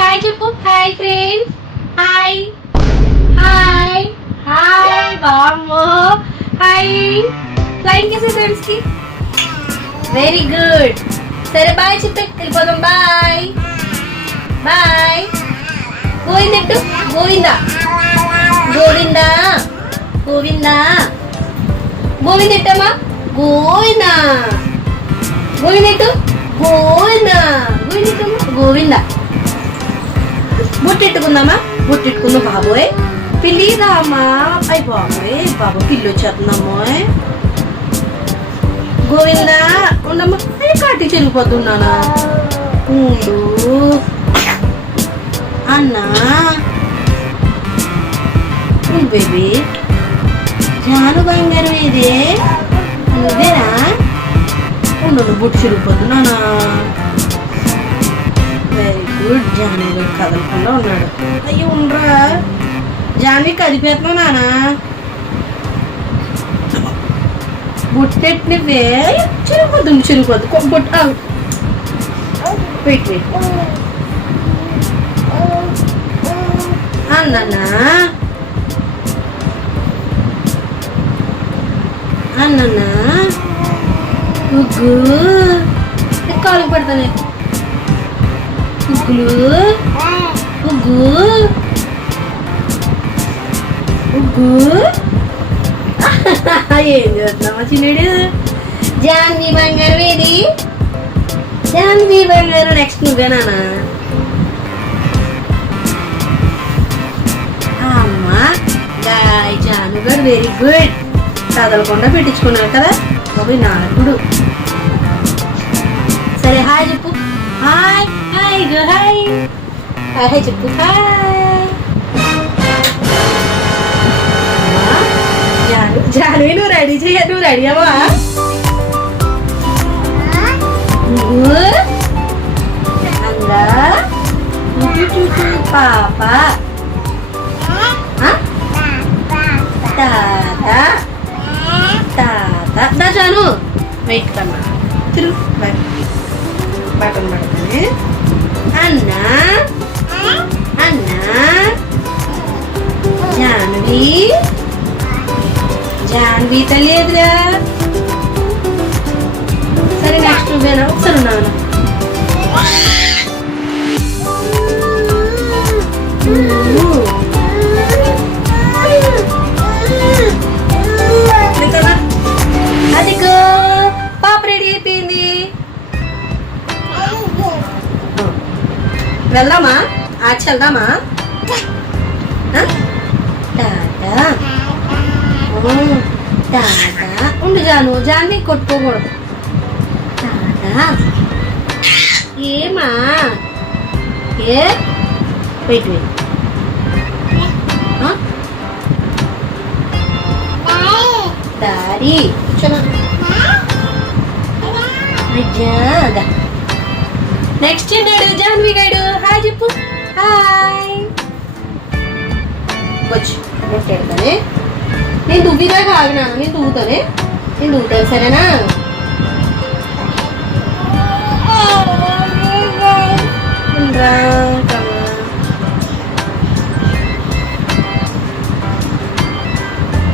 Hi చెప్పు. Hi friends. Hi hi hi బామ్మో. Hi flying చేసే ఫ్రెండ్స్ కి. Very good. సరే బాయ్ చెప్పే, వెళ్ళిపోదాం. Bye bye. గోవిందట్టు. గోవిందా గోవిందా గోవిందా గోవిందట్టమ్మా. గోవిందా గోవిందట్టు. గోవిందా గోవిందట్టమ్మా. గోవిందా. బొట్టెట్టుకుందామా. బొట్టెట్టుకుందాం బాబోయ్. పిల్లి రామా. అయ్యి బాబోయ్ బాబు పిల్లి వచ్చేస్తుందమ్మోయ్. గోవిందా ఉండమ్మా. అయ్యి కాటి చెల్లిపోతున్నానా. ఉండు అన్నా. బేబీ జాను బంగారం ఇదే నువ్వేనా. ఉండు బొట్టు చెల్లిపోతున్నానా. Very good. జాన్వీ కదలకుండా ఉన్నాడు. అయ్యో ఉండరా. జాన్వీ కదిపేస్తున్నావు నానా. బొట్టెట్టినవే చిరిగిపోతుంది. చిరిగిపోద్దు బొట్టు. వెయిట్ వెయిట్ అన్నా. అన్నా ఉగ్గు కాలు పడతానే. ఉగ్గులు ఉగ్గు ఉగ్గు. ఏం చేస్తున్నావా చిన్నడు. జాన్వీ బంగారం ఏది. జాన్వీ బంగారం నెక్స్ట్ నువ్వేనా. అమ్మా గాయ్ జాను గారు వెరీ గుడ్. కదలకుండా పెట్టించుకున్నారు కదా బాబు నాకుడు. సరే హాయ్ చెప్పు. హాయ్ హాయ్ హాయ్ హాయ్ చెప్పు. హాయ్ జాన్వీ నువ్వు రెడీ చెయ్య. నువ్వు రెడీ అవ్వా. అందా పాప తాత తాత దా జాను. వెయిట్ కన్నా తిరుగు. బటన్ పడుతుంది. అన్నా అన్నా. జాన్వీ జాన్వీ తెలియదురా. సరే నెక్స్ట్ నువ్వేనా. ఒకసారి ఉన్నాను. అదిగో పాప రెడీ అయిపోయింది. వెళ్దామా. ఆచి వెళ్దామా. టాటా ఉండు జాను. జాన్వీ కొట్టుకోకూడదు. టాటా ఏమా. ఏ వెయిట్ వెయిట్. డాడీ నెక్స్ట్ ఏంటాడు జాన్వీ గైడు. హాయ్ చెప్పు. హాయ్ వచ్చి కొట్టాడుతానే. నేను దువ్విదాకా ఆగినా. నేను దువ్వుతానే. నేను దువ్వుతాను సరేనా.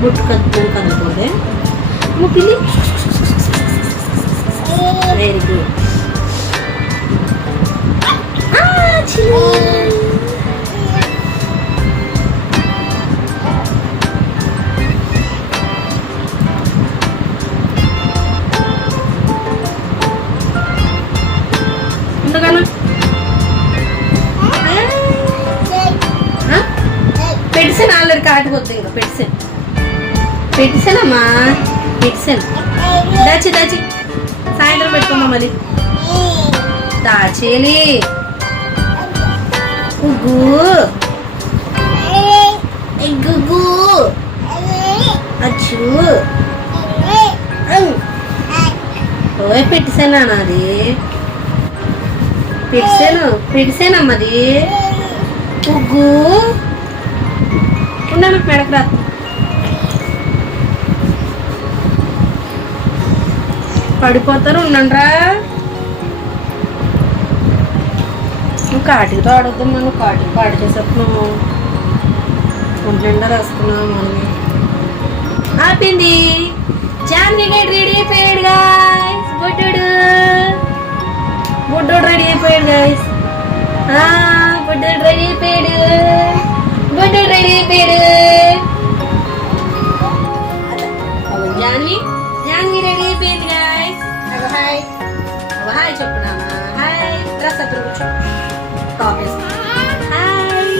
బుట్టు కత్తుకొని కదలపోతే పిల్లి. Very good. పెడిసెన్ ఆల్రెడీ కాటిపోతుంది. ఇంకా పెడిసెన్ పెట్టిసానమ్మా. పెట్టిసాను. దాచి దాచి సాయంత్రం పెట్టుకోమా. మళ్ళీ దాచేలి. గుగ్గు గుగ్గు అచ్చు ఓయ్ పెట్టేసానా నాది పెట్టేసానమ్మది గుగ్గు ఉన్నాను మెడకు రా పడిపోతారు ఉండండిరా నువ్వు కాటికి తోడొద్దాం మనం కాటికి పాడు చేసేస్తున్నావు ఒంట్నిండా రాసుకున్నావు మనకి ఆపింది జాన్వి గడ్ రెడీ అయిపోయాడు గాయస్ బుడ్డోడు రెడీ అయిపోయాడు గాయస్ బుడ్డోడు రెడీ అయిపోయాడు జాన్వి రెడీ అయిపోయింది గాయస్ హాయ్ హాయ్ చెప్పునా హాయ్ డ్రెస్ అక్కడ కూర్చో టాప్ వేసుకో హాయ్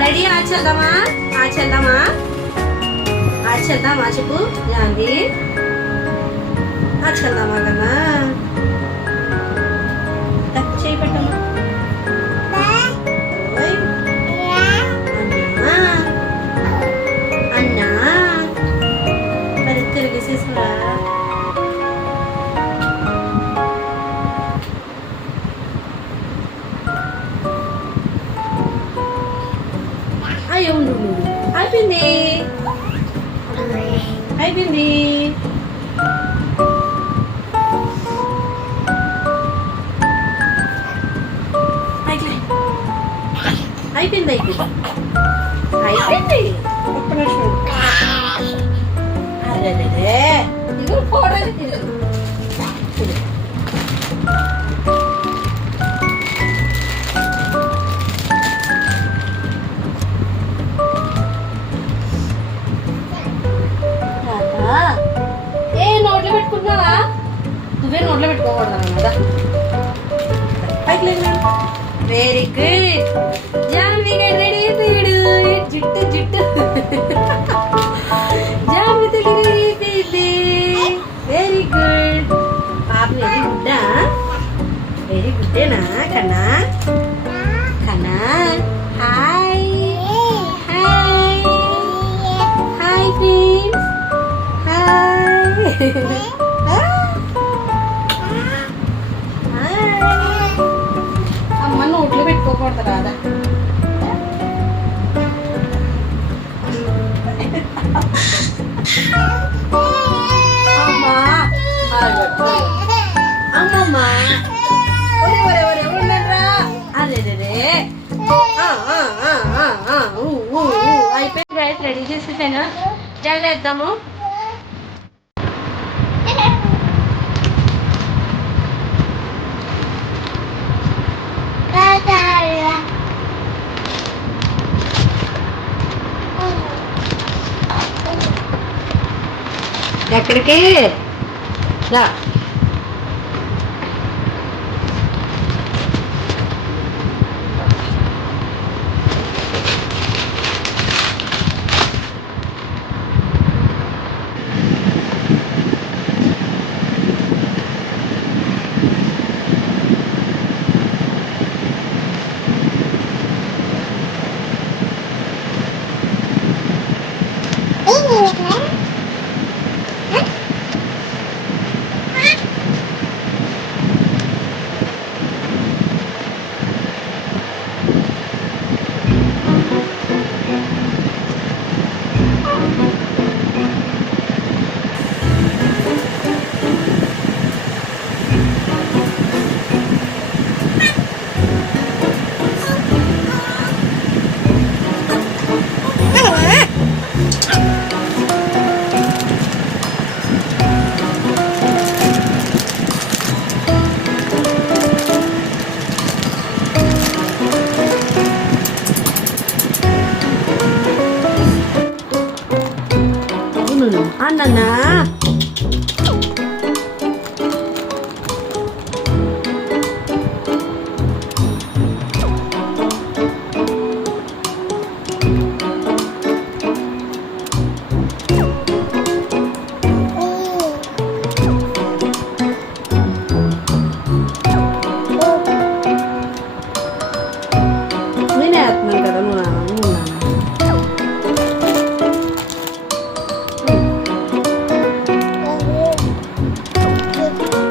రెడీ ఆచెల్దామా చెప్పు జాన్వి ఆచెల్దామా కన్నా చేయి పెట్టమ్మా అన్నా మరి తిరిగేసేసుకురా అయ్యో ఉండు అయిపోయింది ఒక్క నిమిషం అదే ఇదిగో ఫోటో నోట్లో పెట్టుకుంటున్నావా నువ్వే నోట్లో పెట్టుకోకూడదు కదా పైకి వెరీ గుడ్ జాన్వి గడ్ రెడీ అయిపోయాడు జుట్టు జాన్వి తల్లి రెడీ అయిపోయింది వెరీ గుడ్ పాప వెరీ గుడ్డేనా కన్నా హాయ్ ఫ్రెండ్స్ అమ్మ నోట్లో పెట్టుకోకూడదు రాదా అమ్మమ్మ ఉండరా అదే అయిపోయింది రైస్ రెడీ చేసేసాను జల్లేద్దాము ఎక్కడికి రా అన్ననా